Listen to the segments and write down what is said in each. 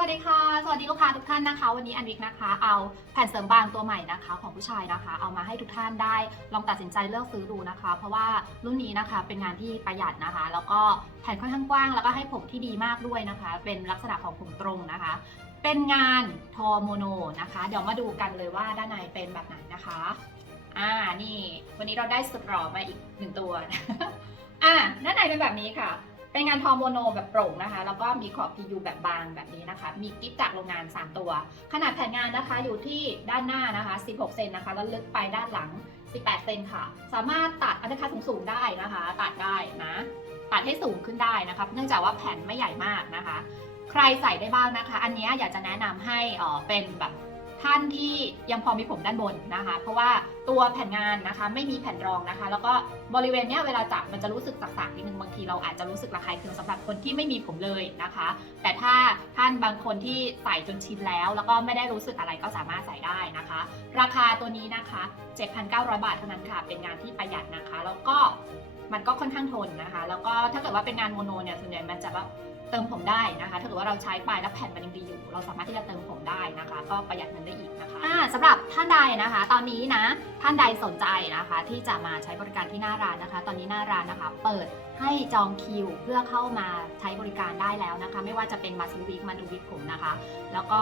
วัสดีค่ะ สวัสดีลูกค้าทุกท่านนะคะ วันนี้อันวิกนะคะ เอาแผ่นเสริมบางตัวใหม่นะคะ ของผู้ชายนะคะ เอามาให้ทุกท่านได้ลองตัดสินใจเลือกซื้อดูนะคะ เพราะว่ารุ่นนี้นะคะเป็นงานที่ประหยัดนะคะ แล้วก็แผ่นค่อนข้างกว้างแล้วก็ให้ผมที่ดีมากด้วยนะคะ เป็นลักษณะของผมตรงนะคะ เป็นงานทอโมโนนะคะ เดี๋ยวมาดูกันเลยว่าด้านในเป็นแบบไหนนะคะอ่านี่ วันนี้เราได้สตรอมาอีกหนึ่งตัวอ่าด้านในเป็นแบบนี้ค่ะ เป็นงานทอโมโนแบบโปร่งนะคะ แล้วก็มีขอบ PU แบบบางแบบนี้นะคะ มีกิ๊บจากโรงงาน 3 ตัว ขนาดแผ่นงานนะคะอยู่ที่ด้านหน้านะคะ 16 เซนนะคะ แล้วลึกไปด้านหลัง 18 เซนค่ะ สามารถตัดอันดับสูงๆได้นะคะ ตัดได้นะ ตัดให้สูงขึ้นได้นะครับเนื่องจากว่าแผ่นไม่ใหญ่มากนะคะ ใครใส่ได้บ้างนะคะ อันนี้อยากจะแนะนำให้อ่อเป็นแบบ ท่านที่ยังพอมีผมด้านบนนะคะ เพราะว่าตัวแผ่นงานนะคะไม่มีแผ่นรองนะคะ แล้วก็บริเวณเนี้ยเวลาจับมันจะรู้สึกสักๆนิดนึงบางทีเราอาจจะรู้สึกระคายเคืองสำหรับคนที่ไม่มีผมเลยนะคะ แต่ถ้าท่านบางคนที่ใส่จนชินแล้ว แล้วก็ไม่ได้รู้สึกอะไรก็สามารถใส่ได้นะคะ ราคาตัวนี้นะคะ 7,900 บาทเท่านั้นค่ะ เป็นงานที่ประหยัดนะคะ แล้วก็ มันก็ค่อนข้างทนนะคะ แล้วก็ถ้าเกิดว่าเป็นงานโมโนเนี่ยส่วนใหญ่มันจะแบบเติมผมได้นะคะ ถ้าเกิดว่าเราใช้ไปแล้วแผ่นมันยังดีอยู่ เราสามารถที่จะเติมผมได้นะคะ ก็ประหยัดเงินได้อีกนะคะอ่าสำหรับท่านใดนะคะ ตอนนี้นะท่านใดสนใจนะคะ ที่จะมาใช้บริการที่หน้าร้านนะคะ ตอนนี้หน้าร้านนะคะ เปิดให้จองคิวเพื่อเข้ามาใช้บริการได้แล้วนะคะ ไม่ว่าจะเป็นมาซื้อวิกมาดูวิกผมนะคะ แล้วก็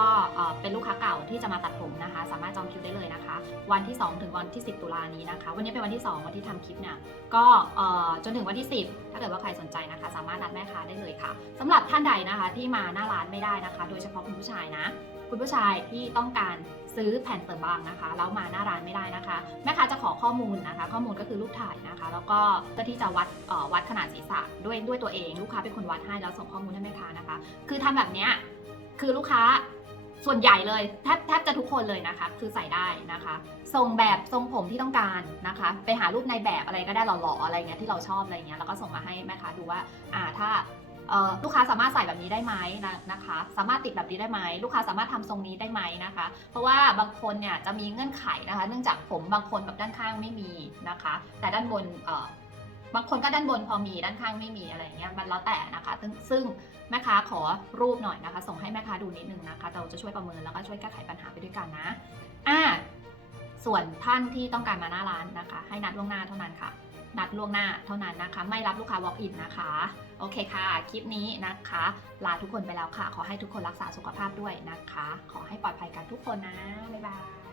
เป็นลูกค้าเก่าที่จะมาตัดผมนะคะ สามารถจองคิวได้เลยนะคะ วันที่ 2 ถึงวันที่ 10 ตุลานี้นะคะ วันนี้เป็นวันที่ 2 วันที่ทำคลิปเนี่ยก็เจนถึงวันที่ 10 ถ้าเกิดว่าใครสนใจนะคะ สามารถนัดแม่ค้าได้เลยค่ะสำหรับท่านใดนะคะที่มาหน้าร้านไม่ได้นะคะ โดยเฉพาะคุณผู้ชายนะ คุณผู้ชายที่ต้องการซื้อแผ่นเสริมบางนะคะแล้วมาหน้าร้านไม่ได้นะคะ แม่ค้าจะขอข้อมูลนะคะ ข้อมูลก็คือรูปถ่ายนะคะ แล้วก็เพื่อที่จะวัดวัดขนาดศีรษะด้วยด้วยตัวเอง ลูกค้าเป็นคนวัดให้แล้วส่งข้อมูลให้แม่ค้านะคะ คือทำแบบเนี้ยคือลูกค้า ส่วนใหญ่เลยแทบแทบจะทุกคนเลยนะคะ คือใส่ได้นะคะทรงแบบทรงผมที่ต้องการนะคะ ไปหารูปในแบบอะไรก็ได้หล่อๆอะไรเงี้ยที่เราชอบอะไรเงี้ยแล้วก็ส่งมาให้แม่ค้าดูว่าอ่าถ้าลูกค้าสามารถใส่แบบนี้ได้ไหมนะคะ สามารถติดแบบนี้ได้ไหมลูกค้าสามารถทำทรงนี้ได้ไหมนะคะ เพราะว่าบางคนเนี่ยจะมีเงื่อนไขนะคะ เนื่องจากผมบางคนแบบด้านข้างไม่มีนะคะ แต่ด้านบนเบางคนก็ด้านบนพอมีด้านข้างไม่มีอะไรเงี้ยมันแล้วแต่นะคะ ซึ่งซึ่งแม่ค้าขอรูปหน่อยนะคะ ส่งให้แม่ค้าดูนิดนึงนะคะ เราจะช่วยประเมินแล้วก็ช่วยแก้ไขปัญหาไปด้วยกันนะอ่าส่วนท่านที่ต้องการมาหน้าร้านนะคะ ให้นัดล่วงหน้าเท่านั้นค่ะ นัดล่วงหน้าเท่านั้นนะคะ ไม่รับลูกค้า walk in นะคะ โอเคค่ะ คลิปนี้นะคะ ลาทุกคนไปแล้วค่ะ ขอให้ทุกคนรักษาสุขภาพด้วยนะคะ ขอให้ปลอดภัยกันทุกคนนะ บ๊ายบาย